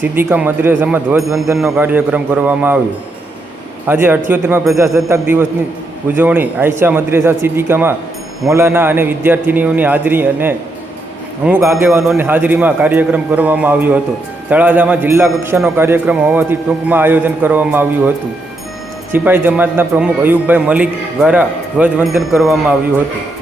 સિદ્દીકા મદ્રેસામાં ધ્વજવંદનનો કાર્યક્રમ કરવામાં આવ્યો। આજે 78મા પ્રજાસત્તાક દિવસની ઉજવણી આયશા મદ્રેસા સિદ્દીકામાં મૌલાના અને વિદ્યાર્થીનીઓની હાજરી અને અમુક આગેવાનોની હાજરીમાં કાર્યક્રમ કરવામાં આવ્યો હતો। તળાજામાં જિલ્લા કક્ષાનો કાર્યક્રમ હોવાથી ટૂંકમાં આયોજન કરવામાં આવ્યું હતું। સિપાઈ જમાતના પ્રમુખ અયુબભાઈ મલિક દ્વારા ધ્વજવંદન કરવામાં આવ્યું હતું।